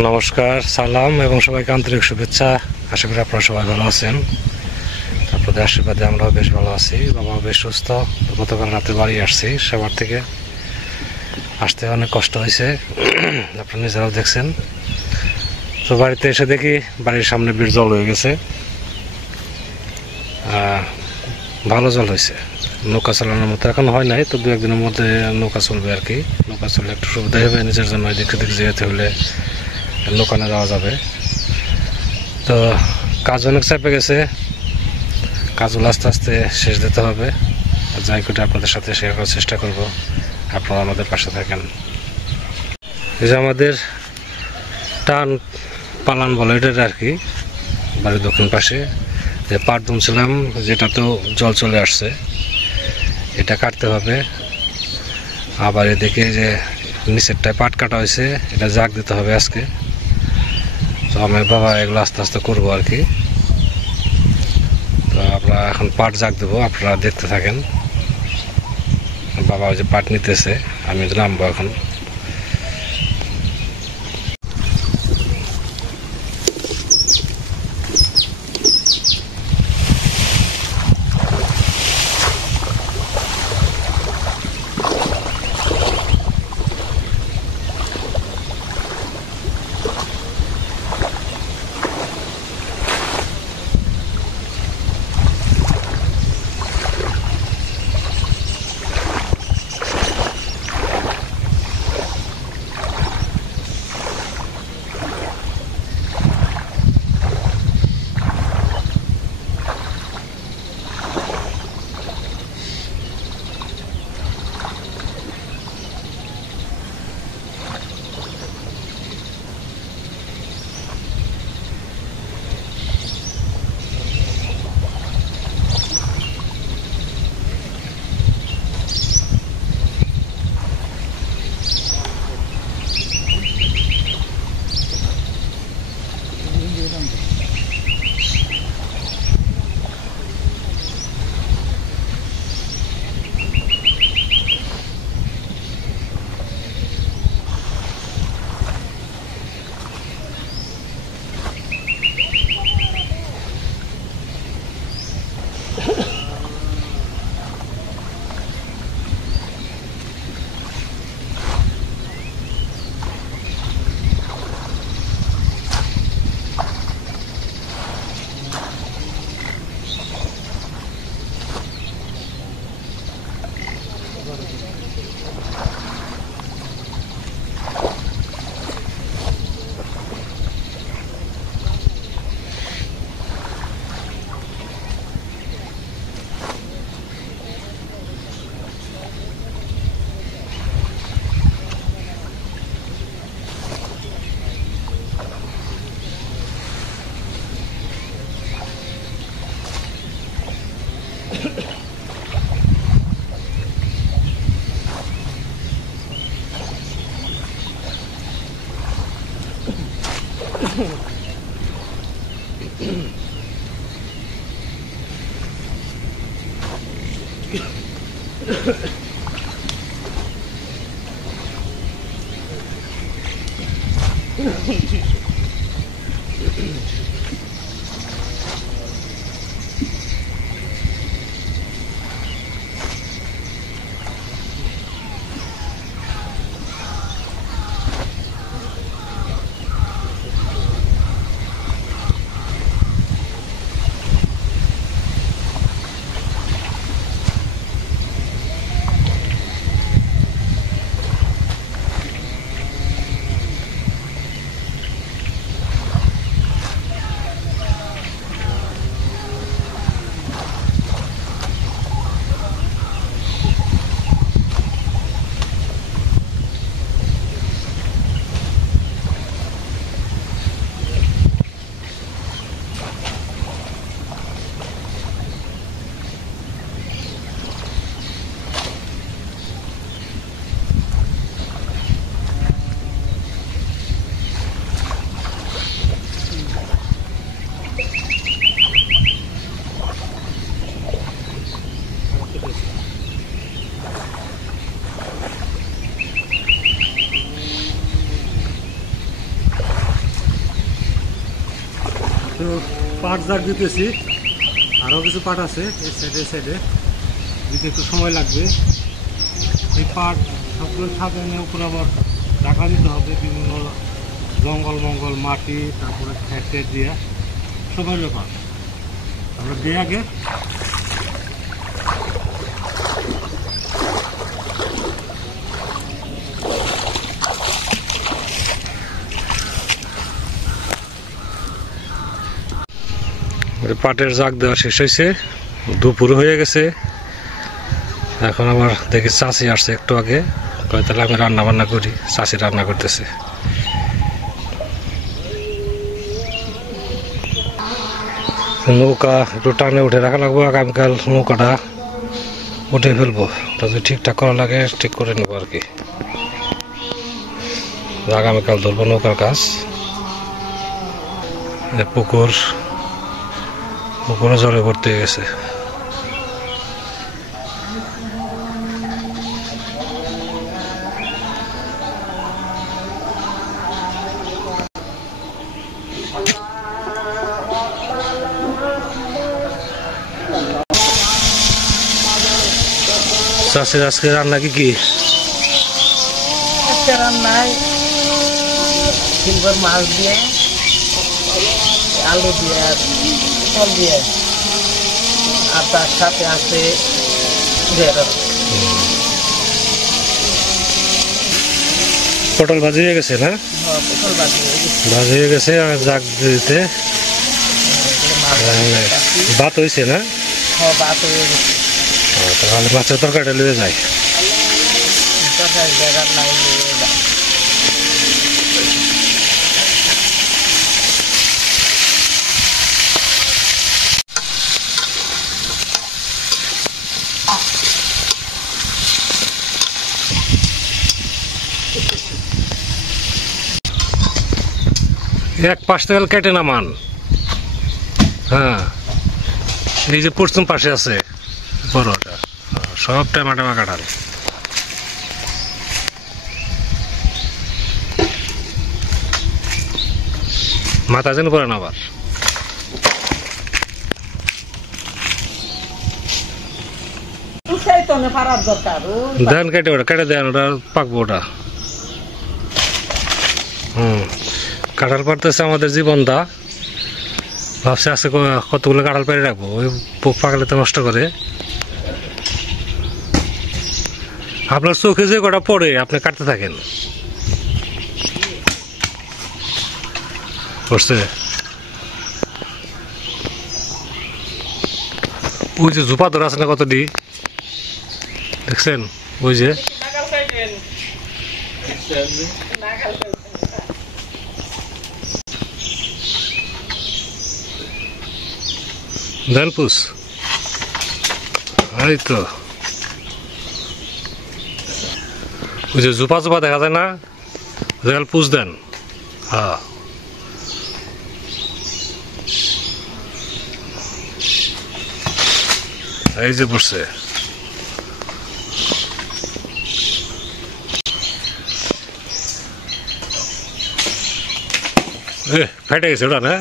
নমস্কার, সালাম এবং সবাইকে আন্তরিক শুভেচ্ছা। আশা করি আপনারা সবাই ভালো আছেন। আপনাদের আশীর্বাদে আমরাও বেশ ভালো আছি। বাবাও বেশ সুস্থ। গতকাল রাতে বাড়ি আসছি সেবার থেকে। আসতে অনেক কষ্ট হয়েছে, আপনারা নিজেরাও দেখছেন। তো বাড়িতে এসে দেখি বাড়ির সামনে বেশ জল হয়ে গেছে। ভালো জল হয়েছে, নৌকা চালানোর মতো এখন হয় নাই, তো দু একদিনের মধ্যে নৌকা চলবে আর কি। নৌকা চললে একটু সুবিধা হবে, নিজের জন্য এদিক সেদিক যেতে হলে নৌকানে যাওয়া যাবে। তো কাজ অনেক চাপে গেছে, কাজগুলো আস্তে আস্তে শেষ দিতে হবে। যাই করে আপনাদের সাথে শেয়ার করার চেষ্টা করব, আপনারা আমাদের পাশে থাকেন। এই যে আমাদের টান পালান বলে এটা আর কি, বাড়ির দক্ষিণ পাশে যে পাট দুমছিলাম, যেটাতেও জল চলে আসছে, এটা কাটতে হবে। আবার এদিকে যে নিচেরটায় পাট কাটা হয়েছে, এটা জাগ দিতে হবে আজকে। তো আমার বাবা এগুলো আস্তে আস্তে করবো আর কি। তো আমরা এখন পাট জাগ দেবো, আপনারা দেখতে থাকেন। বাবা ওই যে পাট নিতেছে, আমি নামবো এখন। পাট জাগ দিতেছি, আরও কিছু পাট আছে এই সাইডে দিতে একটু সময় লাগবে। এই পাট সবগুলো ছাদে এনে উপরে আবার ঢাকা দিতে হবে, বিভিন্ন জঙ্গল মঙ্গল মাটি তারপরে খেতে দিয়ে সময়ের ব্যাপার। আমরা দিয়ে আগে পাটের জাগ দেওয়া শেষ হয়েছে, দুপুর হয়ে গেছে। এখন আবার দেখি চাষি আসছে একটু আগে, তাহলে আমি রান্না বান্না করি। চাষি রান্না করতেছে। নৌকা একটু টানে উঠে রাখা লাগবো, আগামীকাল নৌকাটা উঠে ফেলবো। ওটা যদি ঠিকঠাক করা লাগে ঠিক করে নেবো আর কি। আগামীকাল ধরবো নৌকার কাজ। পুকুরে জলে ভর্তি হয়ে গেছে। চাষের আজকে রান্না কি রান্নায় সিলভার মাছ দিয়ে আলু দিয়ে আর ফল দিয়ে, আর তার সাথে আছে পটল ভাজি হয়ে গেছে না? পটল ভাজি হয়ে গেছে। আর জাগ দিতে ভাত হয়েছে না? ভাত হয়ে গেছে। তাহলে মাছের তরকারিটা লয়ে যায়। তরকারি রান্না হয়ে যায়। এক পাশ থেকে কেটে নামান। হ্যাঁ, এই যে পশ্চিম পাশে আছে বড়টা, সব টেমা কাটাল। মাথা যেন পড়ে না আবার। দেন কেটে ওটা কেটে দেন, ওটা পাকবো ওটা। কাঁঠাল পারতেছে আমাদের জীবনদা। ভাবছে আছে কতগুলো কাঁঠাল পেরে রাখবো, ওই পোক পাকলে তো নষ্ট করে। আপনার চোখে যে কটা পড়ে আপনি কাটতে থাকেন, বুঝছে? ওই যে ঝোপা ধরে আছে না কতটি, দেখছেন? ওই যে দেন পুষ, এই তো ওই যে ঝোপা দেখা যায় না, পুষ দেন। হ্যাঁ, এই যে পড়ছে। ফেটে গেছে ওটা না?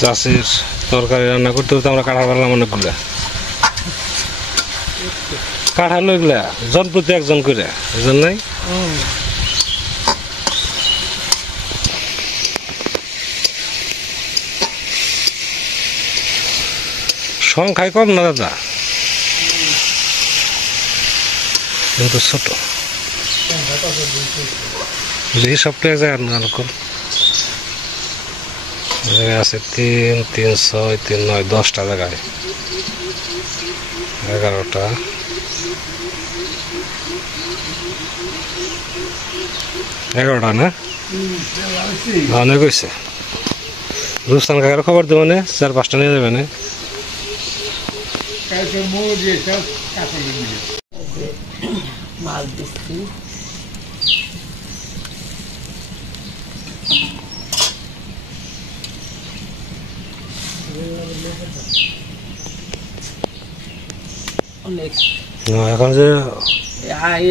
চাষের তরকারি রান্না করতে হতো, আমরা কাঁঠাল পারলাম অনেকগুলা। কাঁঠাল ওইগুলা জন প্রতি একজন করে, এই জন্যই সংখ্যায় কম না দাদা, কিন্তু ছোট। দেখি সবটা এক জায়গায় না আছে 3, 3, 6, 3, 9, 10টা জায়গায়, 11টা। না অনেক হয়েছে। রুস্তান কাকার খবর দেবো না, 4-5টা নিয়ে যাবে না। মাছ দিচ্ছি। অনেক এখন যে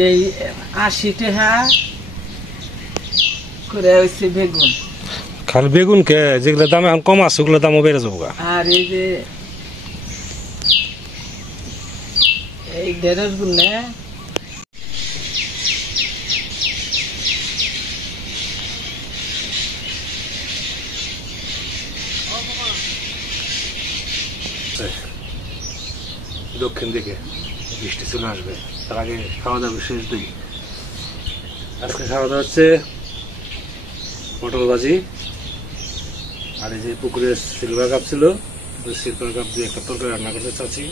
এই 80 টাকা করে হয়েছে বেগুন। খালি বেগুন কে যেগুলো দাম এখন কম আছে ওগুলো দামও বেড়ে যাবো গা। আর এই যে এই ঢেঁড়স গুলো দক্ষিণ দিকে বৃষ্টি চলে আসবে, তার আগে খাওয়া দাওয়া শেষ দিই। আজকে খাওয়া দাওয়া হচ্ছে পটল ভাজি, আর এই যে পুকুরের সিলভার কাপ ছিল, ওই সিলভার কাপ দিয়ে একটা তরকারি রান্না করতে চাচ্ছি।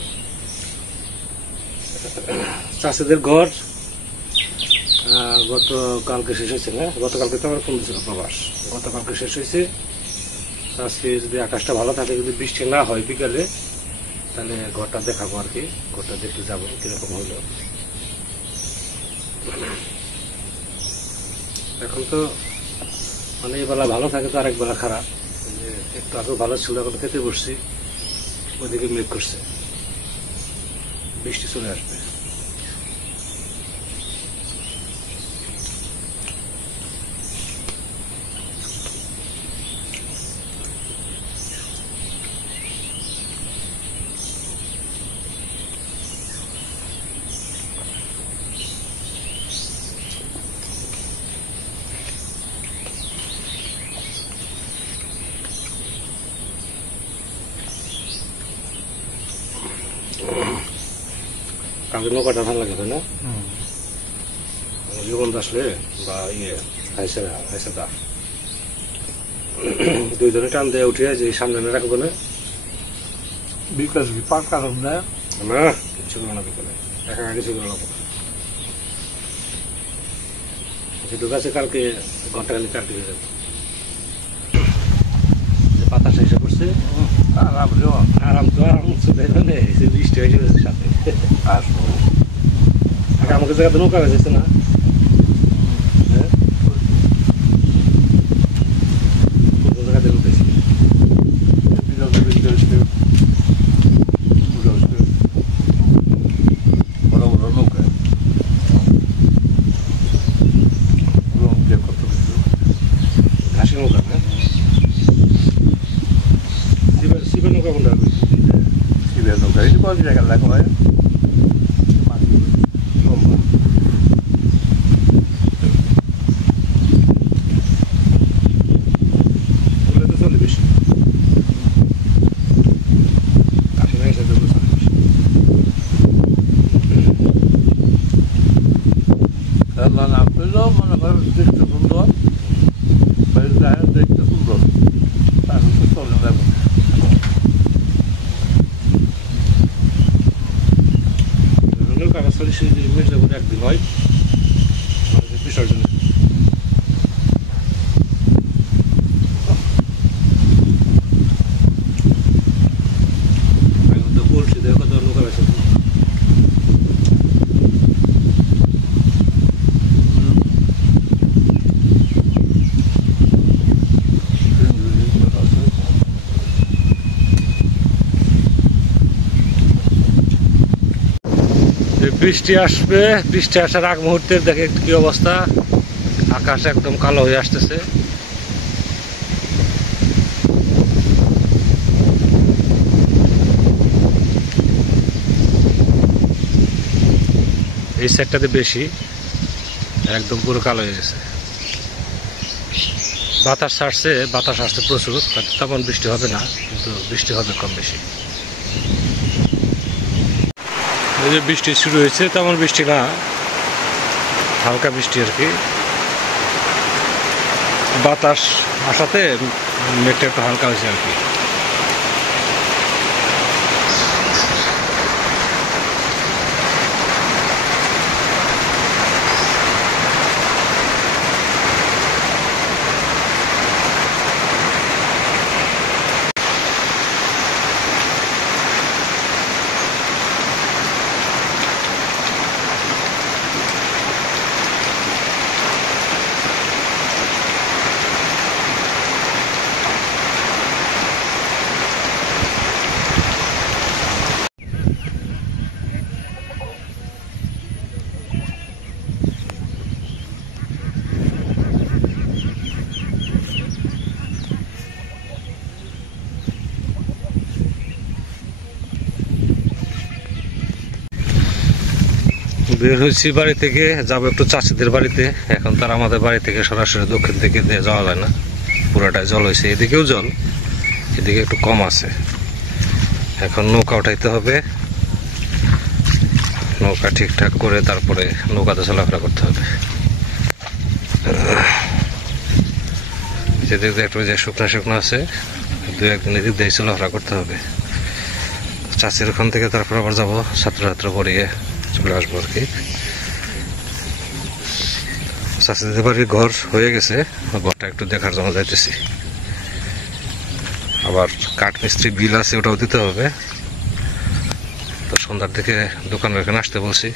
চাষিদের ঘর গতকালকে শেষ হয়েছে না, গতকালকে তো আমার ফোন ছিল প্রবাস, গতকালকে শেষ হয়েছে। আজকে যদি আকাশটা ভালো থাকে, যদি বৃষ্টি না হয় বিকালে, তাহলে ঘরটা দেখাবো আর কি, ঘরটা দেখতে যাবো কিরকম হলো। এখন তো মানে এই বেলা ভালো থাকে তো আরেক বেলা খারাপ, একটু আগে ভালো ছিল, এখন খেতে বসছি, ওইদিকে মেঘ করছে, বৃষ্টি চলে আসবে। কালকে নৌকাটা ভালো লাগে তাই না? জীবন আসলে বা হাইসেদা দুইজনে টান দিয়ে উঠে যে সামনে রাখবো না, বিকাশ পাক কারণ না না কিছু করো না, বিকালে একা কিছু করে নেবো। যেটুকু আছে কালকে ঘন্টা খালি কাটতে হয়ে যাবে। বাতাস এসে পড়ছে, আরাম তো আরাম বৃষ্টি হয়ে গেছে সাথে। আমাকে জায়গাতে নৌকা হয়ে যাচ্ছে না, জায়গাতে উঠেছি বড় বড় নৌকা কত কিছু ঘাসি নৌকা না, শিবের নৌকা কোনটা? শিবের নৌকা এই কত জায়গা লাগা হয় লম্বা। ওগুলো তো চলে বেশি, ঘাসি না হিসেবে চলে বেশি। খেলা না পেলেও মনে করেন দেখতে সুন্দর, দেখতে সুন্দর, তাহলে তো চলে যাবে। নৌকা চল্লিশ মির্জাপুর একদিন হয় বিসর্জন। বলছি দেখো তো নৌকা আছে, বৃষ্টি আসবে, বৃষ্টি আসার আগ মুহূর্তের দেখে কি অবস্থা, আকাশ একদম কালো হয়ে আসতেছে। এই সাইডটাতে বেশি, একদম পুরো কালো হয়ে গেছে। বাতাস ছাড়ছে, বাতাস আসছে প্রচুর, তেমন বৃষ্টি হবে না, কিন্তু বৃষ্টি হবে কম বেশি। এই যে বৃষ্টি শুরু হয়েছে, তেমন বৃষ্টি না, হালকা বৃষ্টি আর কি। বাতাস আসাতে মেঘটা একটু হালকা হয়েছে আর কি। বের হয়েছি বাড়ি থেকে, যাবো একটু চাষিদের বাড়িতে। এখন তার আমাদের বাড়ি থেকে সরাসরি দক্ষিণ দিকে দিয়ে যাওয়া যায় না, পুরাটাই জল হয়েছে। এদিকেও জল, এদিকে একটু কম আছে। এখন নৌকা উঠাইতে হবে, নৌকা ঠিকঠাক করে তারপরে নৌকাতে চলাফেরা করতে হবে। যেদিকে একটু যে শুকনো শুকনো আছে, দু একদিন এদিক দিয়ে চলাফেরা করতে হবে। চাষির ওখান থেকে তারপর আবার যাবো, ছাত্র পড়িয়ে চলে আসবো আর কি। চাষিদের বাড়ির ঘর হয়ে গেছে, ঘরটা একটু দেখার জন্য যাইতেছি। আবার কাঠ মিস্ত্রি বিল আছে, ওটাও দিতে হবে। তো সন্ধ্যার দিকে দোকানের এখানে আসতে বলছি,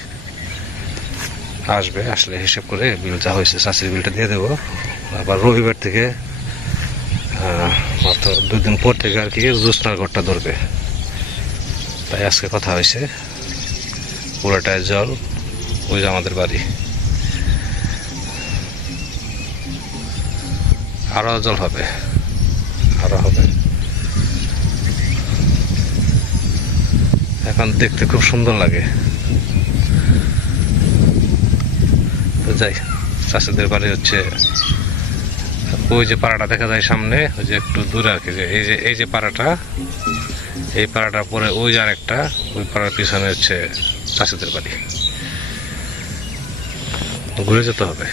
আসবে, আসলে হিসেব করে বিল যা হয়েছে চাষির বিলটা দিয়ে দেবো। আবার রবিবার থেকে মাত্র 2 দিন পর থেকে আর কি জ্যোৎস্নার ঘরটা ধরবে। তাই আজকে কথা হয়েছে, পুরোটায় জল, ওই যে আমাদের বাড়ি। আরো জল হবে, আরো হবে। এখন দেখতে খুব সুন্দর লাগে। তো যাই, চাষিদের বাড়ি হচ্ছে ওই যে পাড়াটা দেখা যায় সামনে, ওই যে একটু দূরে আর কি। এই যে পাড়াটা, এই পাড়াটার পরে ওই যে আরেকটা, ওই পাড়ার পিছনে হচ্ছে চাষিদের বাড়ি। ঘুরে যেতে হবে,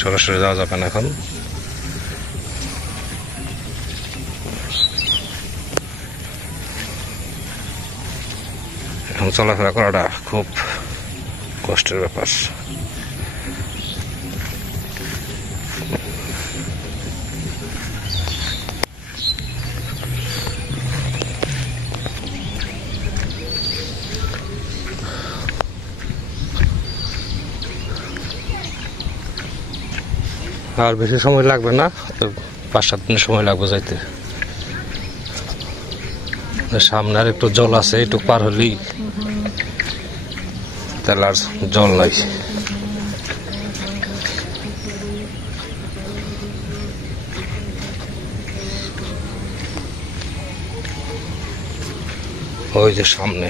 সরাসরি যাওয়া যাবে না এখন। এখন চলাফেরা করাটা খুব কষ্টের ব্যাপার। আর বেশি সময় লাগবে না, 5-7 দিনের সময় লাগবে যাইতে। সামনে আর একটু জল আছে, একটু পার হলেই, তাহলে আর জল নাই। ওই যে সামনে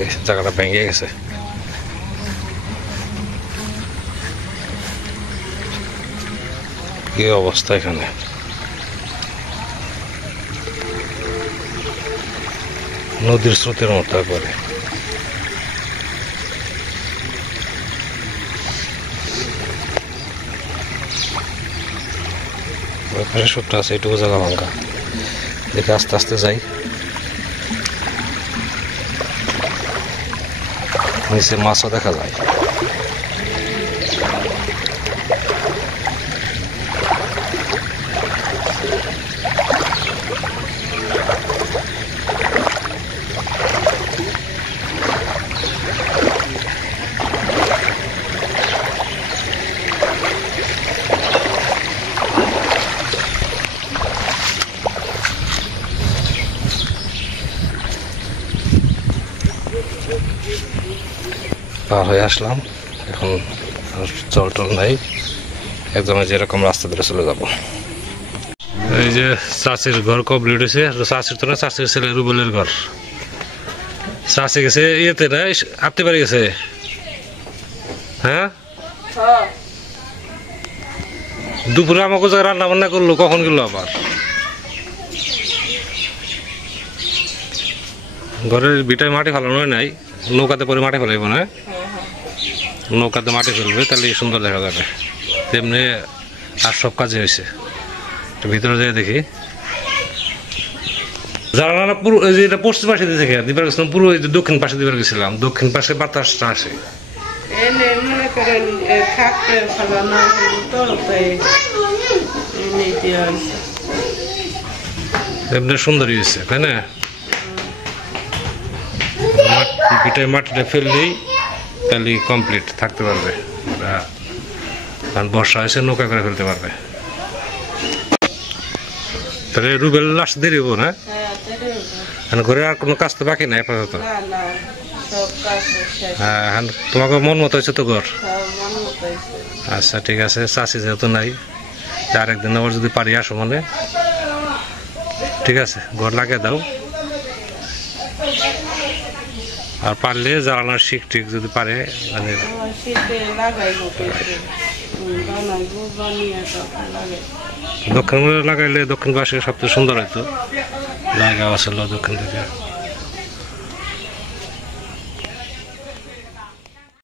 এই জায়গাটা ভেঙে গেছে। কি অবস্থা এখানে! নদীর স্রোতের মতো একবারে। ওইখানে সুটটা আছে, এইটুকু জায়গা ভাঙ্গা। দেখে আস্তে আস্তে যাই, নিচে মাছও দেখা যায়। পার হয়ে আসলাম, এখন জল টল নাই, একদম যেরকম রাস্তা ধরে চলে যাব। এই যে চাষির ঘর কমপ্লিট হয়েছে। চাষির তো না, চাষির ছেলে রুবেলের ঘর। চাষি গেছে ইয়েতে না, আত্মীয় বাড়ি গেছে। হ্যাঁ, দুপুরে আমাকে জায়গায় রান্না বান্না করলো, কখন গেল আবার? ঘরের ভিটায় মাটি ফেলানো নাই, নৌকাতে পরে মাটি ফেলাইব না, নৌকাতে মাটি ফেলবে, তাহলে সুন্দর দেখা যাবে। তেমনি আর সব কাজে হয়েছে। ভিতরে যেয়ে দেখি জানালা পুরো, এটা পশ্চিম পাশে দিয়ে থেকে দিবার গেছিলাম, পুরো দক্ষিণ পাশে দিবার গেছিলাম। দক্ষিণ পাশে বাতাসটা আসে। এমনি সুন্দরই হয়েছে, তাই না? ভিটায় মাটিটা ফেললেই তাহলে কমপ্লিট থাকতে পারবে। কারণ বর্ষা হয়েছে, নৌকা করে ফেলতে পারবে। তাহলে রুবেল লাস্ট দেরি হবো না? ঘরে আর কোনো কাজ তো বাকি নাই আপাতত। হ্যাঁ, তোমাকে মন মতো হয়েছে তো ঘর? আচ্ছা ঠিক আছে, চাষি যেহেতু নাই, আরেকদিন আবার যদি পারি আসো মানে। ঠিক আছে, ঘর লাগিয়ে দাও। আর পারলে জ্বালানোর শিক টিক যদি পারে মানে শীতে লাগাইবো পেঁপে বানাইবো বানিয়ে তারপর লাগাই দক্ষিণ লাগাইলে দক্ষিণ পাশে সবচেয়ে সুন্দর হইতো লাগা আসলে দক্ষিণ দিকে